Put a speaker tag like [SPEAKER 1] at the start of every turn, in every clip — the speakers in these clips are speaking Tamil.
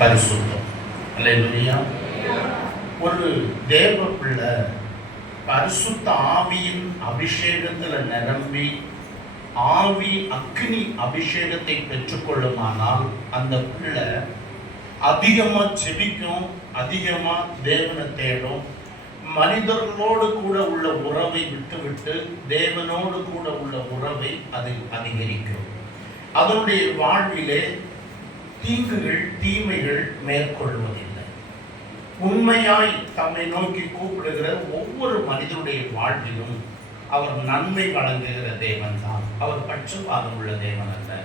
[SPEAKER 1] பரிசுத்தம். அல்லையா ஒரு தேவ பிள்ளை பரிசுத்த ஆவியின் அபிஷேகத்தில் நிரம்பி ஆவி அக்னி அபிஷேகத்தை பெற்றுக்கொள்ளுமானால் அந்த பிள்ளை அதிகமாக செபிக்கும் அதிகமாக தேவனை தேடும். மனிதர்களோடு கூட உள்ள உறவை விட்டுவிட்டு தேவனோடு கூட உள்ள உறவை அது அதிகரிக்கும். அதனுடைய வாழ்விலே தீங்குகள் தீமைகள் மேற்கொள்வதில்லை. உண்மையாய் தம்மை நோக்கி கூப்பிடுகிற ஒவ்வொரு மனிதனுடைய வாழ்விலும் அவர் நன்மை வழங்குகிற தேவன் தான் அவர் பட்சபாதம் உள்ள தேவன் அல்ல.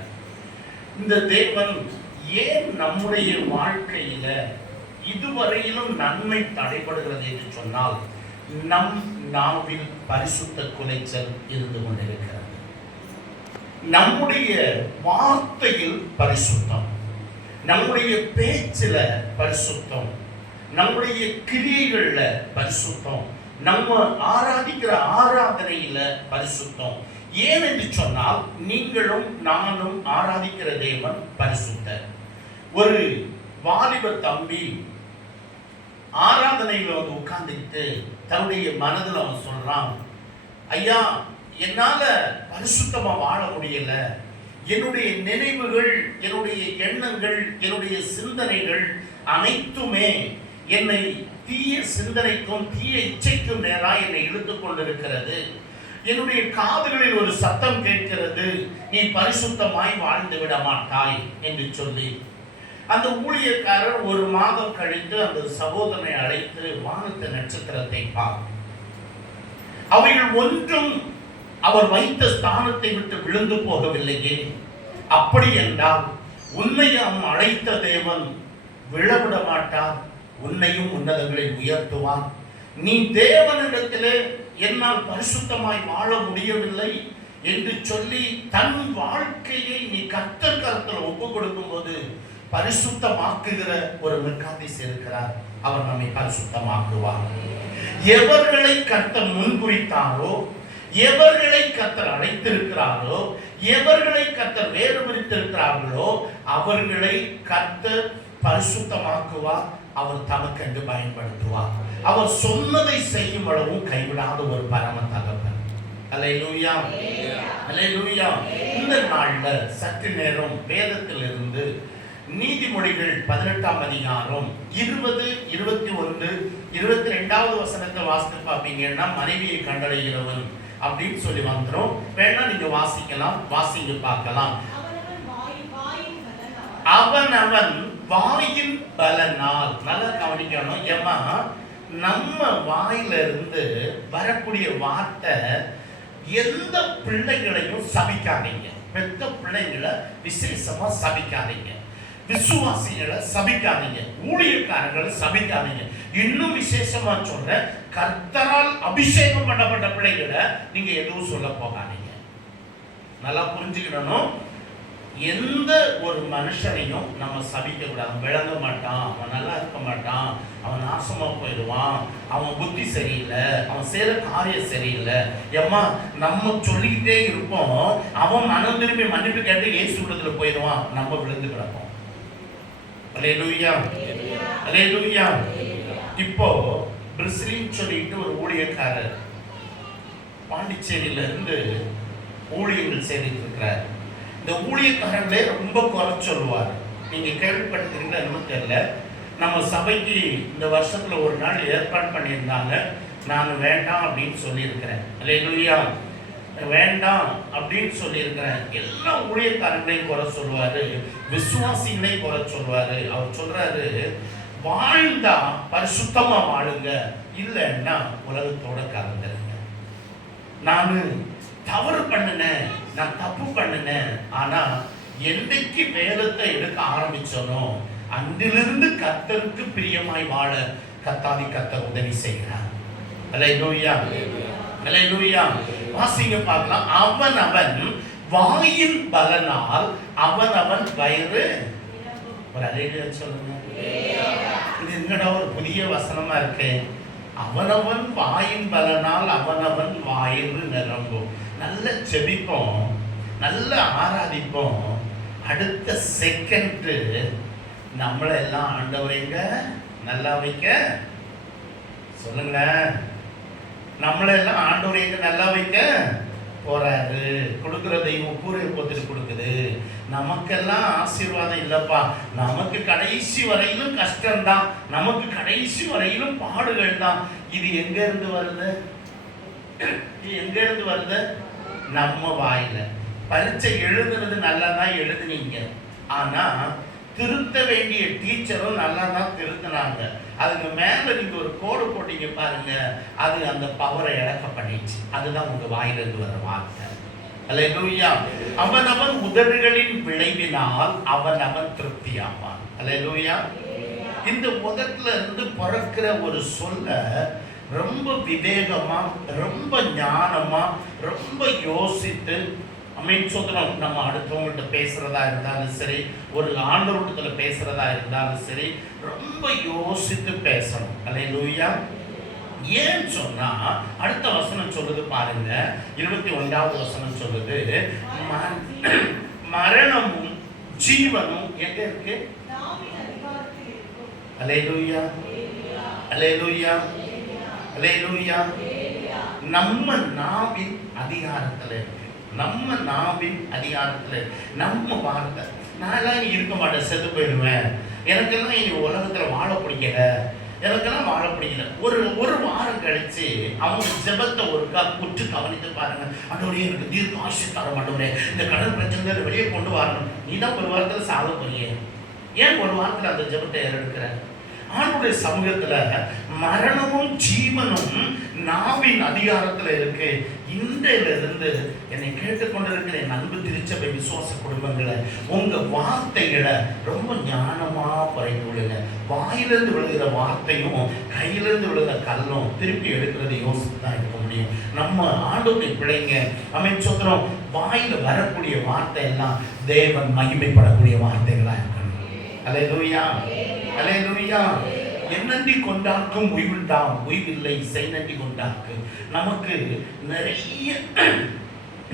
[SPEAKER 1] இந்த தேவன் ஏன் நம்முடைய வாழ்க்கையில இதுவரையிலும் நன்மை தடைபடுகிறது என்று சொன்னால் நம் நாவில் பரிசுத்த குலைச்சல் இருந்து கொண்டிருக்கிறது. நம்முடைய வார்த்தையில் பரிசுத்தம். நம்முடைய பேச்சில் பரிசுத்தம். நம்முடைய கிரியைகளில் பரிசுத்தம். நம்ம ஆராதிக்கிற ஆராதனையில் பரிசுத்தம். ஏன் என்று சொன்னால் நீங்களும் நானும் ஆராதிக்கிற தேவன் பரிசுத்தர். ஒரு வாலிப தம்பி ஆராதனையில் வந்து உட்கார்ந்துக்கிட்டு தன்னுடைய மனதில் அவன் சொல்கிறான் ஐயா என்னால் பரிசுத்தமாக வாழ முடியல. என்னுடைய நினைவுகள் என்னுடைய எண்ணங்கள் என்னுடைய சிந்தனைகள் அனைத்துமே என்னை தீய சிந்தனைக்கும் தீய இச்சைக்கும் நேராக என்னை இழுத்துக் கொண்டிருக்கிறது. என்னுடைய காதுகளில் ஒரு சத்தம் கேட்கிறது நீ பரிசுத்தமாய் வாழ்ந்து விட மாட்டாய் என்று சொல்லி. அந்த ஊழியக்காரர் ஒரு மாதம் கழித்து அந்த சகோதரனை அழைத்து வானத்த நட்சத்திரத்தை பார் அவைகள் ஒன்றும் அவர் வைத்த ஸ்தானத்தை விட்டு விழுந்து போகவில்லையே. அப்படி என்றால் உன்னையும் அழைத்த தேவன் விழவிட மாட்டார். உன்னையும் உன்னதங்களில் உயர்த்துவான் நீ தேவனிடத்திலே என்னால் பரிசுத்தமாய் வாழ முடியவில்லை என்று சொல்லி தன் வாழ்க்கையை நீ கத்தர் கருத்தில் ஒப்பு கொடுக்கும் போது பரிசுத்தமாக்குகிற ஒரு மெக்காதிஸ் இருக்கிறார். அவர் நம்மை பரிசுத்தமாக்குவார். எவர்களை கத்த முன்குறித்தாரோ எவர்களை கத்தர் அழைத்திருக்கிறாரோ எவர்களை கர்த்தர் வேறுபடுத்திருக்கிறார்களோ அவர்களை கத்தர் பரிசுத்தமாக்குவார் அவர் தமக்கென்று பயன்படுத்துவார். அவர் சொன்னதை செய்யும் அளவும் கைவிடாத ஒரு பரம தகப்பன். அல்லேலூயா அல்லேலூயா இந்த நாள்ல சற்று நேரம் வேதத்திலிருந்து நீதிமொழிகள் பதினெட்டாம் அதிகாரம் இருபது இருபத்தி ஒன்று இருபத்தி ரெண்டாவது வசனத்தை வாசித்து பார்த்தீங்கன்னா மனைவியை கண்டடைகிறவன் அப்படின்னு சொல்லி வந்துடும் வேணா நீங்க வாசிக்கலாம்? வாசிங்க பார்க்கலாம். அவன் அவன் வாயின் பலனால் நல்லா கவனிக்கணும். ஏமா நம்ம வாயில இருந்து வரக்கூடிய வார்த்தை எந்த பிள்ளைகளையும் சபிக்காதீங்க. பெத்த பிள்ளைங்களை விசேஷமா சபிக்காதீங்க. விசுவாசிகளை சபிக்காதீங்க. ஊழியக்காரர்களை சபிக்காதீங்க. இன்னும் விசேஷமா சொல்ற கர்த்தரால் அபிஷேகம் பண்ணப்பட்ட பிள்ளைகளை நீங்க எதுவும் சொல்ல போகாதீங்க. நல்லா புரிஞ்சுக்கணும். எந்த ஒரு மனுஷனையும் நம்ம சபிக்க கூடாது. விளங்க மாட்டான் அவன் நல்லா இருக்க மாட்டான் அவன் நாசமா போயிடுவான் அவன் புத்தி சரியில்லை அவன் செய்யற காரியம் சரியில்லை. ஏம்மா நம்ம சொல்லிக்கிட்டே இருப்போம். அவன் மனம் திரும்பி மன்னிப்பு கேட்டு ஏசு விடத்துல போயிடுவான். நம்ம விழுந்து கிடப்போம். அலேலூயா அலேலூயா இப்போ பிரிஸ்லின்னு சொல்லிட்டு ஒரு ஊழியக்காரர் பாண்டிச்சேரியில இருந்து ஊழியர்கள் செய்துட்டு இருக்கிறார். இந்த ஊழியக்காரங்களே ரொம்ப குறை சொல்லுவார். நீங்க கேள்விப்பட்டிருக்கீங்களா என்னமோ தெரியல. நம்ம சபைக்கு இந்த வருஷத்துல ஒரு நாள் ஏற்பாடு பண்ணியிருந்தாங்க. நான் வேண்டாம் அப்படின்னு சொல்லியிருக்கிறேன். அல்லேலூயா வேண்டாம் அப்படின்னு சொல்லியிருக்கிறேன் எல்லா ஊழியக்காரர்களையும் குறை சொல்லுவாரு விசுவாசிகளையும் குறை சொல்லுவாரு. அவர் சொல்றாரு வாழ்ந்தா பரிசுத்தமா வாழுங்க. இல்லைன்னா உலகத்தோட கலந்துருங்க. நான் தவறு பண்ணினேன் நான் தப்பு பண்ணினேன். ஆனா என்னைக்கு வேதத்தை எடுக்க ஆரம்பிச்சனோ அன்றிலிருந்து கத்தருக்கு பிரியமாய் வாழ கத்தாதி கத்த உதவி செய்கிறார். அல்ல வாசிங்க பார்க்கலாம். அவன் அவன் வாயின் பலனால் அவன் அவன் வயிறு ஒரு அழகிய சொல்லுங்க. இது என்னடா ஒரு புதிய வசனமா இருக்கு? அவனவன் வாயின் பலனால் அவனவன் வாயிறு நிரம்பும். நல்ல செபிப்போம் நல்ல ஆராதிப்போம். அடுத்த செகண்ட் நம்மளை எல்லாம் ஆண்டவரைங்க நல்லா வைக்க. சொல்லுங்களேன். நம்மளை எல்லாம் ஆண்டவர் எங்க நல்லா வைக்க போறாரு. கொடுக்குற தெய்வம் கூரை கொடுக்குது. நமக்கெல்லாம் ஆசீர்வாதம் இல்லப்பா. நமக்கு கடைசி வரையிலும் கஷ்டம்தான். நமக்கு கடைசி வரையிலும் பாடுகள் தான் இது எங்க இருந்து வருது? இது எங்க இருந்து வருது? நம்ம வாயில. பரீட்சை எழுதுனது நல்லா தான் எழுதுனீங்க. ஆனா திருத்த வேண்டிய டீச்சரும் நல்லா தான் திருத்தினாங்க. அதுக்கு மேலே நீங்கள் ஒரு கோடு போட்டீங்க பாருங்க அது அந்த பவரை இழக்க பண்ணிச்சு அதுதான் உங்கள் வாயிலிருந்து வர வார்த்தை. அவன் அவன் உதடுகளின் விளைவினால் அவனவன் அல்ல அல்லேலூயா இந்த உதட்டுல இருந்து பிறக்கிற ஒரு சொல்ல ரொம்ப விவேகமாக ரொம்ப ஞானமாக ரொம்ப யோசித்து அமீன் சொல்றோம் நம்ம அடுத்தவங்கள்ட்ட பேசுகிறதா இருந்தாலும் சரி ஒரு ஆண்டவர்கிட்ட பேசுகிறதா இருந்தாலும் சரி ரொம்ப யோசித்து பேசணும். அலை லூயா ஏன் சொன்னா அடுத்த வசனம் சொல்லுது பாருங்க. இருபத்தி ஒன்றாவது வசனம் சொல்லுது. ம- மரணமும் ஜீவனும் எங்க இருக்கு?
[SPEAKER 2] நாவின் அதிகாரத்தில் இருக்கும்
[SPEAKER 1] அலேலூயா அலேலூயா அலேலூயா நம்ம நாவின் அதிகாரத்துல இருக்கு. நம்ம நாவின் அதிகாரத்தில் நம்ம வார்த்தை நான்லாம் இருக்க மாட்டேன் செத்து போயிடுவேன். எனக்கெல்லாம் இனி உலகத்தில் வாழ பிடிக்கல. எனக்கெல்லாம் வாழ பிடிக்கல. ஒரு ஒரு வாரம் கழிச்சு அவங்க ஜெபத்தை ஒருக்கா குற்று கவனித்து பாருங்க. அண்டவரே எனக்கு தீர்க்க ஆசி தர மாட்டவரே இந்த கடன் பிரச்சனை வெளியே கொண்டு வரணும். நீ தான் ஒரு வாரத்தில் சாக போறீங்க ஏன் ஒரு வாரத்தில் அந்த ஜெபத்தை ஏறெடுக்கிற? ஆண்டுடைய சமூகத்துல மரணமும் ஜீவனும் நாவின் அதிகாரத்துல இருக்கு. இன்றையில இருந்து என்னை கேட்டுக்கொண்டிருக்கிற என் அன்பு திருச்சபை விசுவாச குடும்பங்களை உங்க வார்த்தைகளை ரொம்ப ஞானமா பறைந்து விடுங்க வாயிலிருந்து விழுகிற வார்த்தையும் கையிலிருந்து விழுகிற கல்லும் திருப்பி எடுக்கிறத யோசித்து தான் இருக்க முடியும். நம்ம ஆண்டோடைய பிள்ளைங்க அமைச்சோத்திரம் வாயில வரக்கூடிய வார்த்தை எல்லாம் தேவன் மகிமைப்படக்கூடிய வார்த்தைகளா இருக்கணும். அலையலூயா அலையலூயா. என்னண்டி கொண்டாக்கும் உய்வுண்டாம் உய்வில்லை செய்நண்டி கொண்டாக்கு நமக்கு நிறைய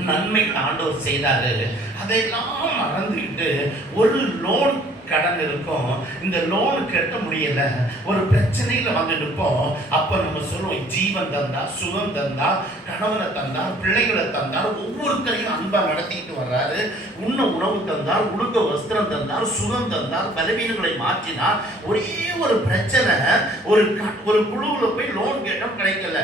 [SPEAKER 1] நன்மை ஆண்டவர் செய்தாரு. அதையெல்லாம் மறந்துக்கிட்டு ஒரு லோன் கடன் இருக்கும். இந்த லோனு கட்ட முடியல. ஒரு பிரச்சனையில வந்து நிற்போம் அப்ப நம்ம சொல்லுவோம் ஜீவன் தந்தா சுகம் தந்தா கணவனை தந்தார் பிள்ளைகளை தந்தார் ஒவ்வொருத்தரையும் அன்பா நடத்திட்டு வர்றாரு. உண்ண உணவு தந்தார் உடுக்க வஸ்திரம் தந்தார் சுகம் தந்தார் பலவீனங்களை மாற்றினார். ஒரே ஒரு பிரச்சனை ஒரு ஒரு குழுவில் போய் லோன் கேட்டோம் கிடைக்கல.